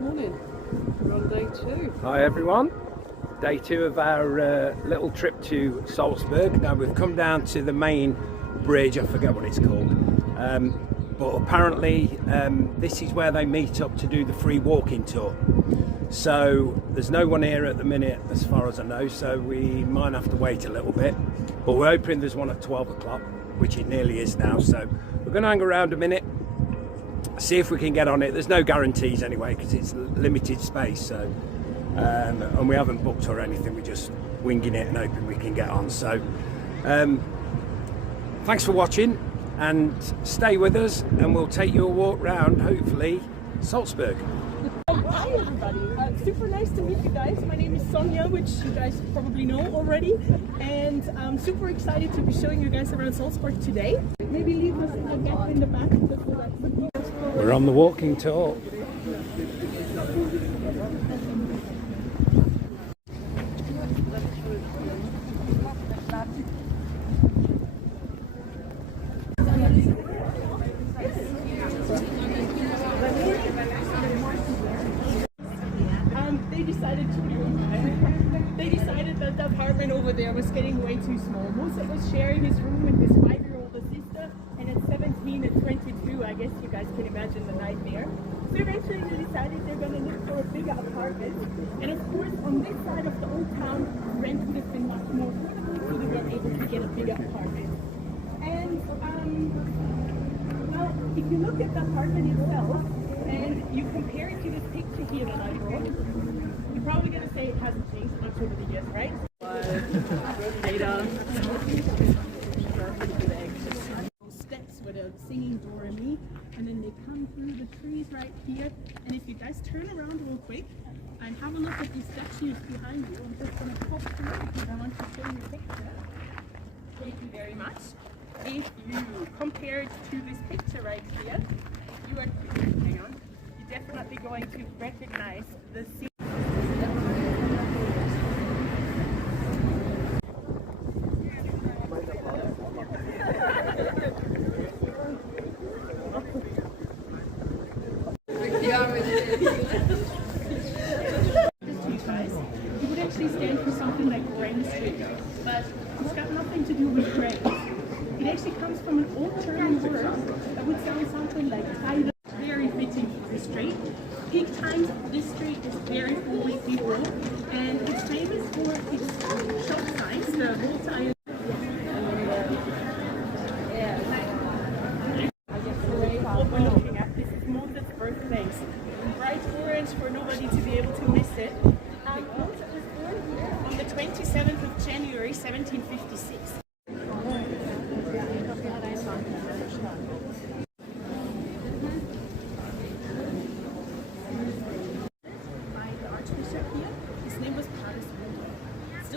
Morning, we're on day 2. Hi everyone, day 2 of our little trip to Salzburg. Now we've come down to the main bridge, I forget what it's called, but apparently this is where they meet up to do the free walking tour. So there's no one here at the minute as far as I know, so we might have to wait a little bit, but we're hoping there's one at 12 o'clock, which it nearly is now. So we're going to hang around a minute, see if we can get on it. There's no guarantees anyway because it's limited space, so and we haven't booked or anything, we're just winging it and hoping we can get on. So thanks for watching and stay with us and we'll take you a walk round, hopefully, Salzburg. Hi everybody, super nice to meet you guys. My name is Sonja, which you guys probably know already, and I'm super excited to be showing you guys around Salzburg today. Maybe leave us a gap in the back. We're on the walking tour. They decided that the apartment over there was getting way too small. Mozart was sharing his room with his 5-year-old sister, and at 17 and 22, I guess you guys can imagine the nightmare. So eventually they decided they're going to look for a bigger apartment. And of course, on this side of the old town, rent would have been much more affordable, so they were able to get a bigger apartment. And, well, if you look at the apartment itself, and you compare it to this picture here that I brought, you're probably going to say it hasn't changed much over the years, right? Steps with a singing do re mi, and then they come through the trees right here. And if you guys turn around real quick and have a look at these statues behind you, I'm just going to pop through because I want to show you a picture. Thank you very much. If you compare it to this picture right here, you are, hang on, you're definitely going to recognize the scene. It would actually stand for something like Grand Street, but it's got nothing to do with grain. It actually comes from an old German word that would sound something like Heide. Very fitting for the street. Peak times, this street is very full with people, and it's famous for its shop signs, the multi. What we're looking at, this is Mozart's birthplace. Bright orange for nobody to be able to miss it. Mozart was born here on the 27th of January 1756.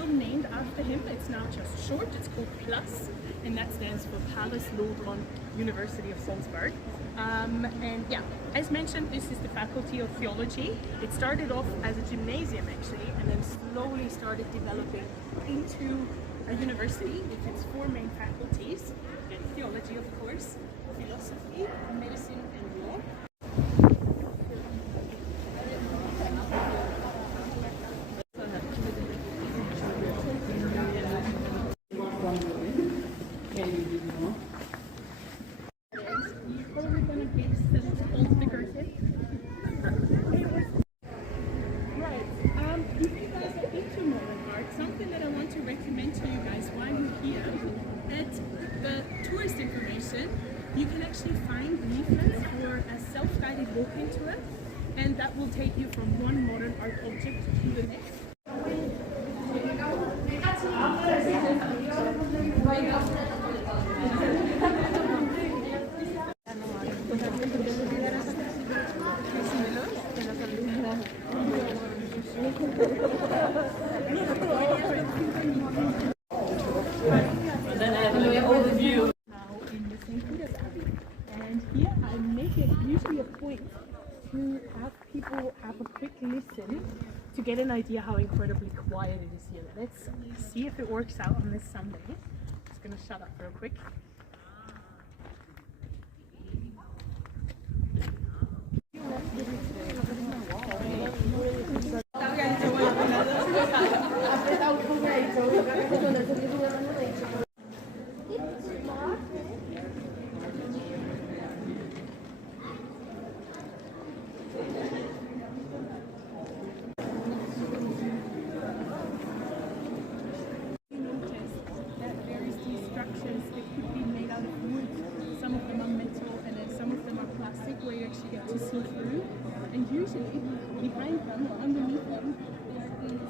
Named after him. It's now just short, it's called Plus, and that stands for Palace Lodron University of Salzburg. And yeah, as mentioned, this is the Faculty of Theology. It started off as a gymnasium actually, and then slowly started developing into a university with its 4 main faculties, and theology of course, philosophy, medicine and law. Something that I want to recommend to you guys while you're here, at the tourist information, you can actually find leaflets for a self-guided walking tour, and that will take you from one modern art object to the next. And here I make it usually a point to have people have a quick listen to get an idea how incredibly quiet it is here. Let's see if it works out on this Sunday. Just gonna shut up real quick. actually, behind them or underneath them, there's these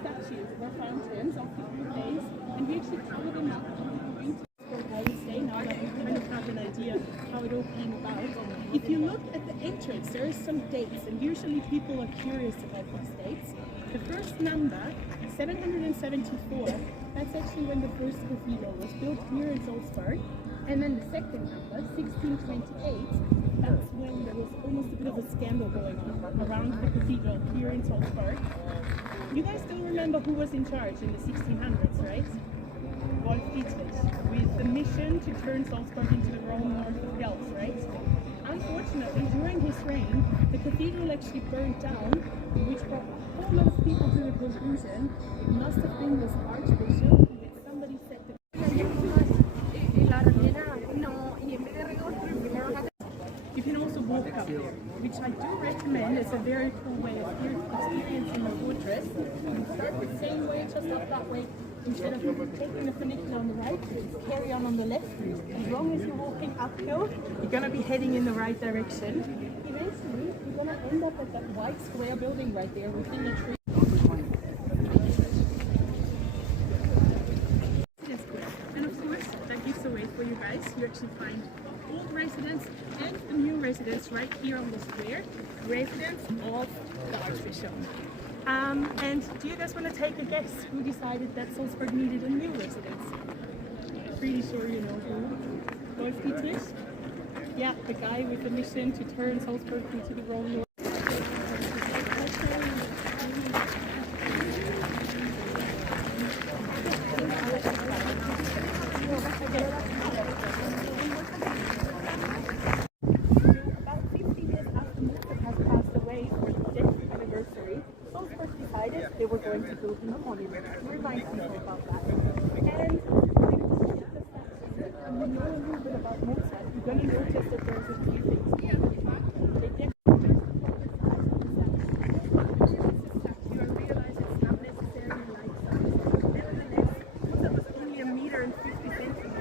statues or fountains of the old days, and we actually told them that we would stay now that we kind of have an idea how it all came about. If you look at the entrance, there are some dates, and usually people are curious about these dates. The first number, 774, that's actually when the first cathedral was built here in Salzburg. And then the second number, 1628, that's when there was almost a bit of a scandal going on around the cathedral here in Salzburg. You guys still remember who was in charge in the 1600s, right? Wolf Dietrich, with the mission to turn Salzburg into the Rome north of Gels, right? Unfortunately, during his reign, the cathedral actually burned down, which brought a whole lot of people to the conclusion it must have been this archbishop that somebody set the... You can also walk up there, which I do recommend. It's a very cool way of experiencing the fortress. You start the same way, just up that way. Instead of taking the funicular on the right, you just carry on the left. As long as you're walking uphill, you're going to be heading in the right direction. Eventually, you're going to end up at that white square building right there within the tree. And of course, that gives away for you guys. You actually find old residents and the new residents right here on the square. Residents of the Archbishop. And do you guys want to take a guess who decided that Salzburg needed a new residence? Pretty sure you know who. Wolf Dietrich? Yeah, the guy with the mission to turn Salzburg into the Rome north. About 50 years after Mozart has passed away for the death anniversary, Salzburg decided they were going to build him a monument to remind people about that. And when you know a little bit about Mozart, you're going to notice that there's a few things. They definitely you realize it's not necessarily life-size. Nevertheless, Mozart was only 1 meter and 50 centimeters.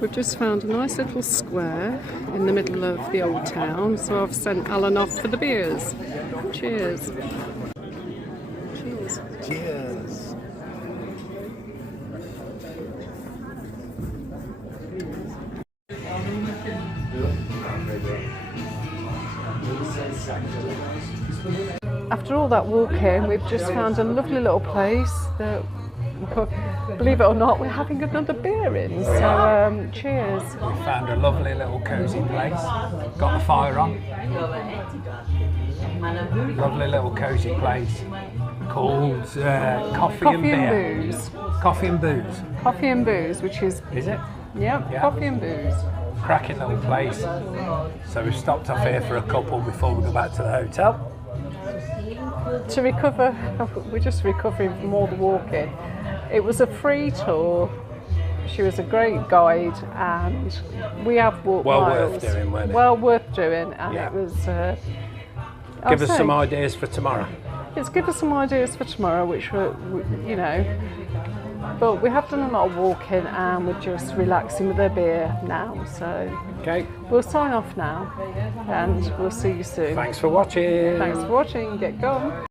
We've just found a nice little square in the middle of the old town, so I've sent Alan off for the beers. Cheers. Cheers. Cheers. After all that walking, we've just found a lovely little place that, believe it or not, we're having another beer in, so cheers. We found a lovely little cosy place, got the fire on. Lovely little cosy place called Coffee and Beer. Booze. Coffee and Booze. Coffee and Booze, which is... Is it? Yeah, Coffee and Booze. Cracking little place. So we've stopped off here for a couple before we go back to the hotel. To recover, we're just recovering from all the walking. It was a free tour. She was a great guide, and we have walked well miles. Worth doing, wasn't it? Well worth doing, and Yeah. it was. Give us some ideas for tomorrow. It's give us some ideas for tomorrow, which were, you know. But we have done a lot of walking, and we're just relaxing with a beer now. So Okay. we'll sign off now, and we'll see you soon. Thanks for watching. Thanks for watching. Get going.